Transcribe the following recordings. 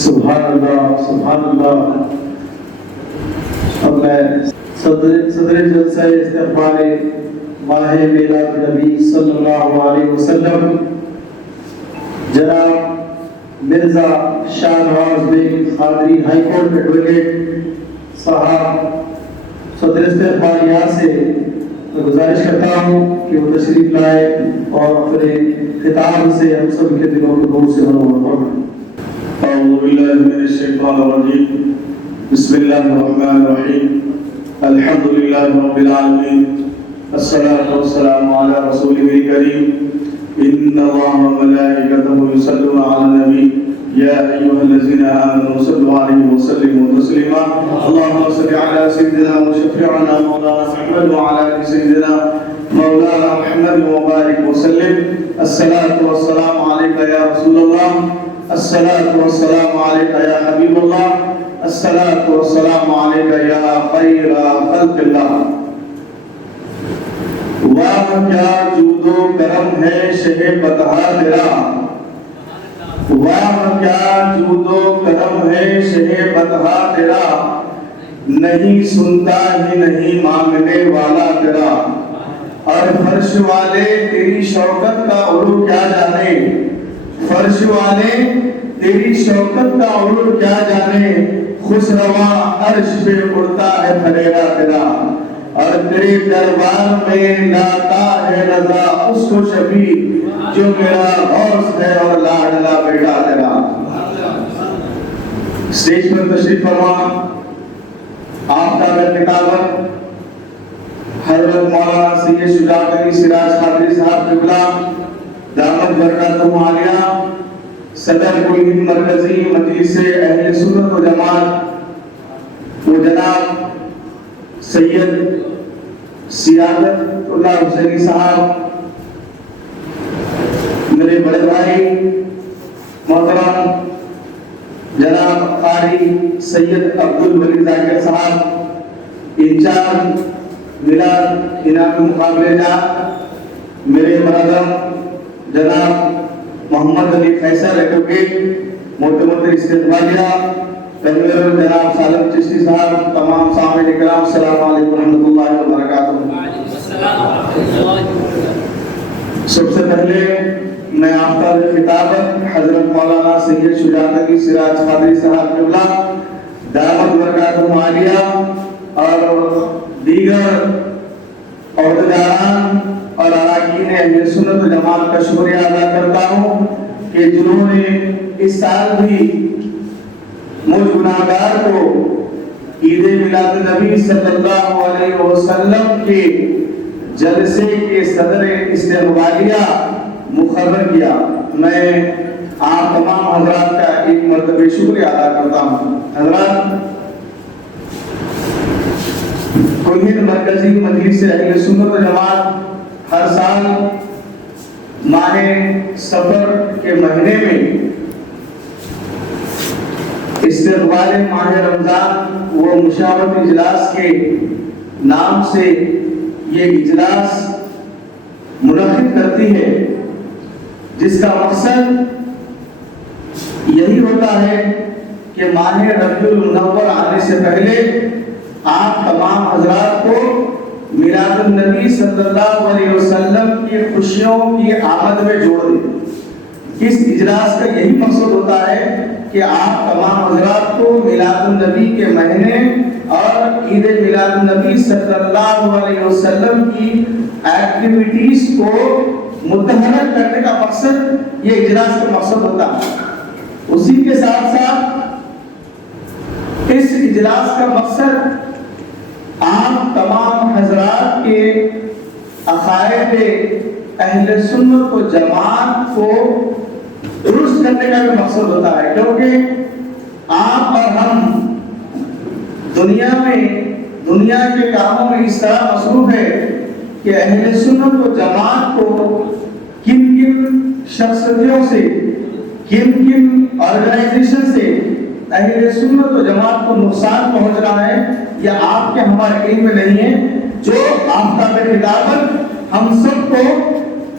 سبحان اللہ سبحان اللہ۔ اب میں صدر جلسہ استقبال ماہ میلاد نبی صلی اللہ علیہ وسلم جناب Mirza Shah Nawaz Baig Qadri high court advocate صاحب صدر استقبال یہاں سے میں گزارش کرتا ہوں کہ وہ تشریف لائے اور اپنے خطاب سے ہم سب کے دلوں کو نور سے منور فرمائیں۔ اعوذ باللہ من الشیطان الرجیم، بسم اللہ الرحمن الرحیم، الحمد للہ رب العالمین، الصلاة والسلام علی رسولہ الکریم، ان اللہ وملائکتہ یصلون علی النبی یا ایھا الذین آمنوا صلوا علیہ وسلموا تسلیما، اللهم صل علی سیدنا وشفیعنا مولانا محمد وعلی آل سیدنا مولانا محمد وبارک وسلم۔ الصلاة والسلام علیک یا رسول اللہ، الصلاة والسلام علیک یا حبیب اللہ، الصلاة والسلام علیک یا خیر خلق اللہ۔ واہ کیا جود و کرم ہے شہ بطحہ تیرا، واہ کیا جود و کرم ہے شہ بطحہ تیرا، نہیں سنتا ہی نہیں مانگنے والا تیرا، اور فرش والے تیری شوکت کا علو کیا جانے، فرش والے تیری شوکت کا علو کیا جانے، خوش رواں عرش پہ اڑتا ہے پھریرا تیرا، اور تیرے دربار میں لاتا ہے رضا اس کو شفیع جو میرا غوث ہے اور لاڈلا بیٹا تیرا۔ اسٹیج پر تشریف فرما آپ کا خطابت حضرت مولانا سید شجاعت علی سراج قادری صاحب قبلہ دامت برکاتہ عالیہ، صدر کل ہند مرکزی مجلس اہل سنت و جماعت وہ جناب سید سیادت اللہ حسینی صاحب، میرے بڑے بھائی محترم جناب قاری سید عبدالولی ذاکر صاحب، انچارج میلاد انعامی مقابلے جات میرے برادر جناب محمد علی فیصل ایڈوکیٹ محترم استقبالیہ، کنوینر جناب سالم چشتی صاحب، تمام سامعین کرام السلام علیکم ورحمۃ اللہ وبرکاتہ۔ سب سے پہلے میں آپ کا خطابت حضرت مولانا سید شجاعت علی سراج قادری صاحب قبلہ دامت برکاتہ عالیہ اور دیگر عہدیداران اور اراکین اہل سنت و جماعت کا شکریہ ادا کرتا ہوں کہ جنہوں نے اس سال بھی مجھ گناہگار کو عید میلاد نبی صلی اللہ علیہ وسلم کے جلسے کے صدر استقبالیہ مقرر کیا۔ میں آپ تمام حضرات کا ایک مرتبہ شکریہ ادا کرتا ہوں۔ حضرات، کل مرکزی مجلس اہل سنت و جماعت ہر سال ماہ سفر کے مہینے میں استقبال ماہ رمضان و مشاورت اجلاس کے نام سے یہ اجلاس منعقد کرتی ہے، جس کا مقصد یہی ہوتا ہے کہ ماہ ربیع المنور آنے سے پہلے آپ تمام حضرات کو میلاد النبی صلی اللہ علیہ وسلم کی خوشیوں کی آمد میں جوڑ دیں۔ اس اجلاس کا یہی مقصد ہوتا ہے کہ آپ تمام حضرات کو میلاد النبی کے مہینے اور عید میلاد النبی صلی اللہ علیہ وسلم کی ایکٹیویٹیز کو متحرک کرنے کا مقصد یہ اجلاس کا مقصد ہوتا ہے۔ اسی کے ساتھ ساتھ اس اجلاس کا مقصد آپ تمام حضرات کے عقائد اہل سنت و جماعت کو درست کرنے کا بھی مقصد ہوتا ہے، کیونکہ آپ اور ہم دنیا کے کاموں میں اس طرح مصروف ہے کہ اہل سنت و جماعت کو کن کن شخصیتوں سے، کن کن آرگنائزیشن سے اہل سنت و جماعت کو نقصان پہنچ رہا ہے، یا آپ کے ہمارے علم میں نہیں ہے، جو آفتاب خطابت ہم سب کو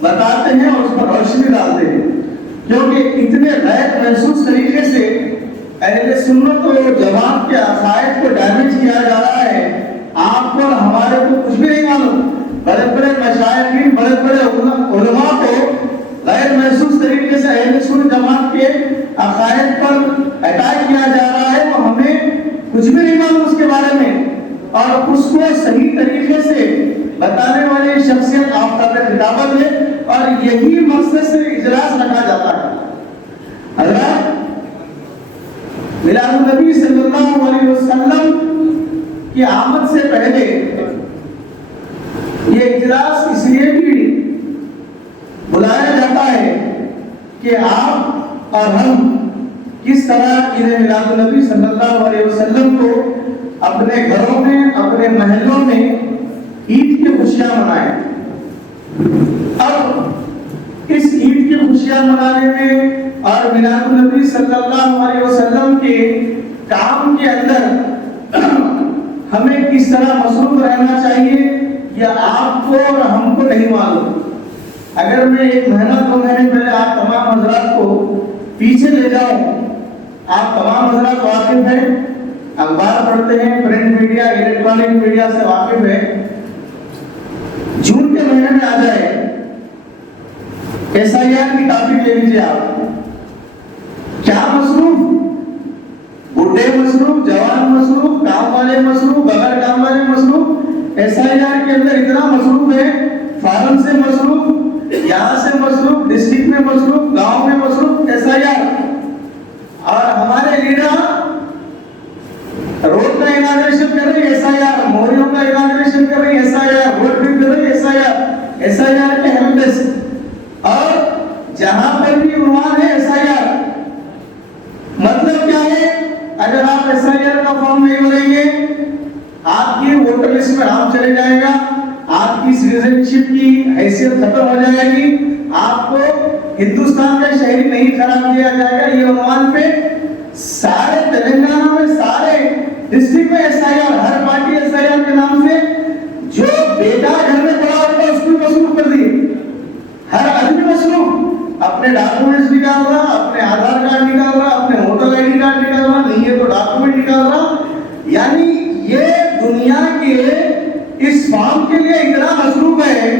بتاتے ہیں اور اس پر روشنی ڈالتے ہیں، کیونکہ اتنے غیر محسوس طریقے سے اہل سنت و جماعت کے عقائد کو ڈیمیج کیا جا رہا ہے، آپ کو اور ہمارے کو کچھ بھی نہیں معلوم۔ بڑے بڑے مشائخین، بڑے بڑے علماء کو غیر محسوس طریقے سے اہل سنت جماعت کے عقائد پر اٹیک کیا جا رہا ہے، تو ہمیں کچھ بھی نہیں معلوم اس کے بارے میں، اور اس کو صحیح طریقے سے بتانے والی شخصیت آفتاب خطابت ہے، اور یہی مقصد سے اجلاس رکھا جاتا ہے۔ حضرات، میلاد النبی صلی اللہ علیہ وسلم کی آمد سے پہلے یہ اجلاس اس لیے بھی بلایا جاتا ہے کہ آپ اور ہم کس طرح عید میلاد النبی صلی اللہ علیہ وسلم کو اپنے گھروں میں، اپنے محلوں میں عید کی خوشیاں منائیں۔ اب اس عید کی خوشیاں منانے میں اور میلاد النبی صلی اللہ علیہ وسلم کے کام کے اندر ہمیں کس طرح مصروف رہنا چاہیے، یہ آپ کو اور ہم کو نہیں معلوم۔ اگر میں 1 مہینہ 2 مہینے پہلے آپ تمام حضرات کو پیچھے لے جاؤں، آپ تمام حضرات واقف ہیں، اخبار پڑھتے ہیں، پرنٹ میڈیا، الیکٹرانک میڈیا سے واقف ہیں۔ جون کے مہینے میں آ جائے، SIR کی ٹاپک لے لیجیے، آپ کیا مصروف، بڈھے مصروف، جوان مصروف، کام والے مصروف، بغیر کام والے مصروف۔ SIR کے اندر اتنا مصروف ہے، فارم سے مصروف، یہاں سے مصروف، ڈسٹرکٹ میں مصروف، گاؤں میں مصروف، SIR۔ اور ہمارے لیڈر روڈ کا اناگریشن کر رہی ہے SIR، موریوں کا اناگریشن کر رہی ہے SIR، روڈ بھی کر رہی ہے SIR کے ہیلپ ڈیسک، اور جہاں پر بھی عنوان ہے SIR۔ مطلب کیا ہے؟ اگر آپ SIR کا فارم نہیں بھریں گے، آپ کی ووٹر لسٹ میں نام چلے جائے گا، آپ کی سٹیزن شپ کی حیثیت ختم ہو جائے گی، آپ کو ہندوستان کا شہری نہیں قرار دیا جائے گا۔ یہ عنوان پہ سارے تلنگانہ میں، سارے ڈسٹرکٹ میں SIR، ہر پارٹی SIR کے نام سے، جو بیٹا گھر میں پڑا ہوتا ہے اس کو مصروف کر دیے۔ ہر آدمی مصروف، اپنے ڈاکومنٹس نکال رہا، اپنے آدھار کارڈ نکال رہا، اپنے ووٹر ID کارڈ نکال رہا، نہیں ہے تو ڈاکومنٹ نکال رہا۔ یعنی یہ دنیا کے اس فارم کے لیے اتنا مصروف ہے۔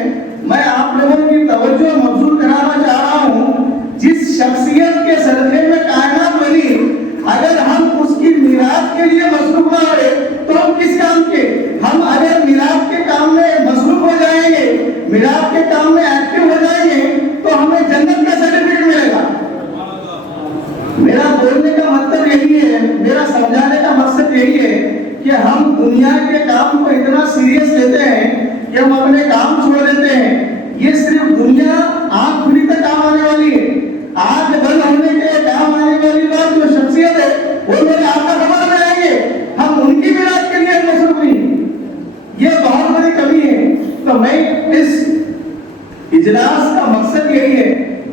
میں آپ لوگوں کی توجہ مبذول کرانا چاہ رہا ہوں، جس شخصیت کے صدقے میں کائنات بنی، اگر ہم اس کی میراث کے لیے مصروف نہ رہے تو ہم کس کام کے؟ ہم اگر میراث کے کام میں مصروف ہو جائیں گے، میراث کے کام میں ایکٹیو ہو جائیں گے، تو ہمیں جنت کا سرٹیفکیٹ ملے گا۔ میرا بولنے کا مطلب یہی ہے، میرا سمجھانے کا مقصد یہی ہے کہ ہم دنیا کے کام کو اتنا سیریس لیتے ہیں کہ ہم اپنے کام چھوڑ دیتے ہیں۔ یہ صرف دنیا آنکھ کھلی تک کام آنے والی ہے، آنکھ بند ہونے کے لیے کام آنے والی بات جو شخصیت ہے وہ میرے آقا خبر میں آئیں گے، ہم ان کی میراث کے لیے مصروف نہیں۔ یہ بہت بڑی کمی ہے۔ تو میں اس اجلاس کا مقصد یہی ہے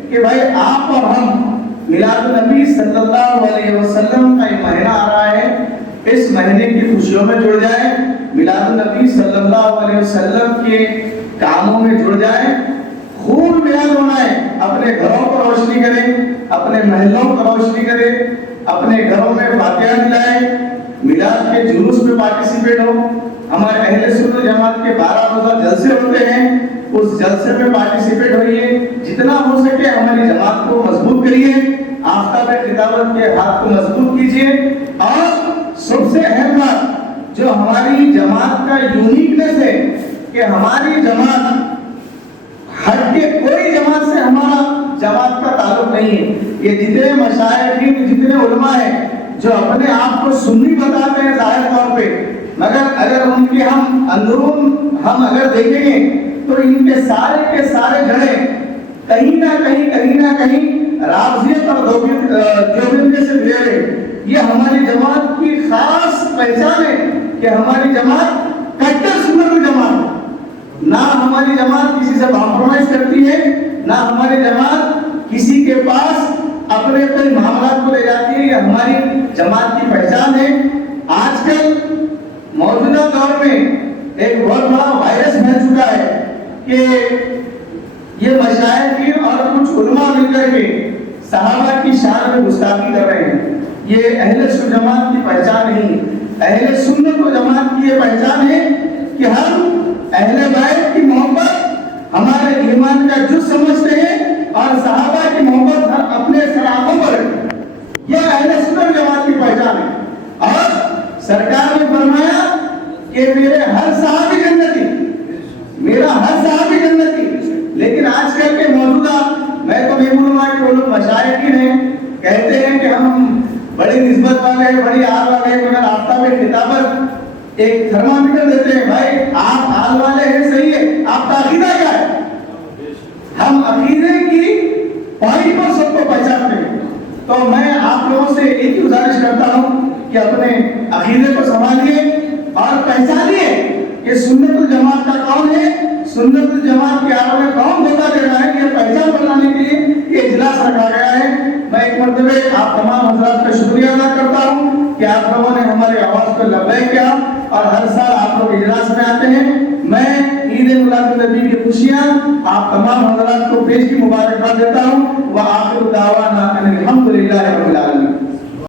کہ بھائی آپ اور ہم میلاد النبی صلی اللہ علیہ وسلم کا یہ مہینہ آ رہا ہے، اس مہینے کی خوشیوں میں جڑ جائیں، میلاد النبی صلی اللہ علیہ وسلم کے کاموں میں جڑ جائیں، خوب میلاد منائیں، اپنے گھروں کو روشنی کریں، اپنے محلوں کو روشنی کریں، اپنے گھروں میں فاتحہ دلائیں، میلاد کے جلوس میں پارٹیسپیٹ ہو۔ ہمارے اہل سنت جماعت کے 12 روزہ جلسے ہوتے ہیں، اس جلسے میں پارٹیسپیٹ ہوئیے، جتنا ہو سکے ہماری جماعت کو مضبوط کریے، آفتاب خطابت کے ہاتھ کو مضبوط کیجیے۔ اور سب سے اہم بات جو ہماری جماعت کا یونیکنیس ہے کہ ہماری جماعت ہٹ کے کوئی جماعت سے ہمارا جماعت کا تعلق نہیں ہے۔ یہ جتنے مشائخین، جتنے علماء ہیں جو اپنے آپ کو سنی بتاتے ہیں ظاہر طور پہ، مگر اگر ان کے ہم اندرون ہم اگر دیکھیں گے تو ان کے سارے جڑیں کہیں نہ کہیں رافضیت اور دیوبندیت سے ملے ہوئے۔ یہ ہماری جماعت کی خاص پہچان ہے کہ ہماری جماعت کٹر سنت جماعت، نہ ہماری جماعت کسی سے کمپرومائز کرتی ہے، نہ ہماری جماعت کسی کے پاس اپنے کوئی معاملات کو لے جاتی ہے۔ یہ ہماری جماعت کی پہچان ہے۔ آج کل موجودہ دور میں ایک بہت بڑا وائرس پھیل چکا ہے کہ یہ مشائخین اور کچھ علماء مل کر کے صحابہ کی شان میں گستاخی کر رہے ہیں۔ یہ اہل سنت جماعت کی پہچان نہیں ہے۔ اہل سنت و جماعت کی یہ پہچان ہے کہ ہم اہل بیت کی محبت ہمارے ایمان کا جز سمجھتے ہیں اور صحابہ کی محبت ہم اپنے سراغوں پر رکھتے ہیں۔ یہ اہل سنت جماعت کی پہچان ہے۔ اور سرکار نے فرمایا کہ میرے ہر صحابی جنتی، میرا ہر صحابی جنتی۔ لیکن آج کل کے موجودہ، میں تو نہیں بولوں گا کہ وہ لوگ مشائقین ہیں، کہتے ہیں کہ ہم بڑی نسبت والے ہیں، بڑی آل والے ہیں، مگر آفتاب خطابت ایک تھرمامیٹر دیتے ہیں، بھائی آپ آل والے ہیں صحیح ہے، آپ کا عقیدہ کیا ہے؟ ہم عقیدے کی پوائنٹ پر سب کو پہچانتے ہیں۔ تو میں آپ لوگوں سے ایک ہی گزارش کرتا ہوں کہ اپنے عقیدے کو سنبھالیے اور پہچانیے کہ سنت الجماعت کا کون ہے، سنت الجماعت کے آڑ میں کون دھوکہ دے رہا ہے، یہ پہچان بنانے کے لیے یہ اجلاس رکھا گیا ہے۔ میں ایک مرتبہ آپ تمام حضرات کا شکریہ ادا کرتا ہوں کہ آپ لوگوں نے ہماری آواز کو لبیک کیا اور ہر سال آپ لوگ اجلاس میں آتے ہیں۔ میں عید میلاد النبی کی خوشیاں آپ تمام حضرات کو پیش کی مبارکباد دیتا ہوں۔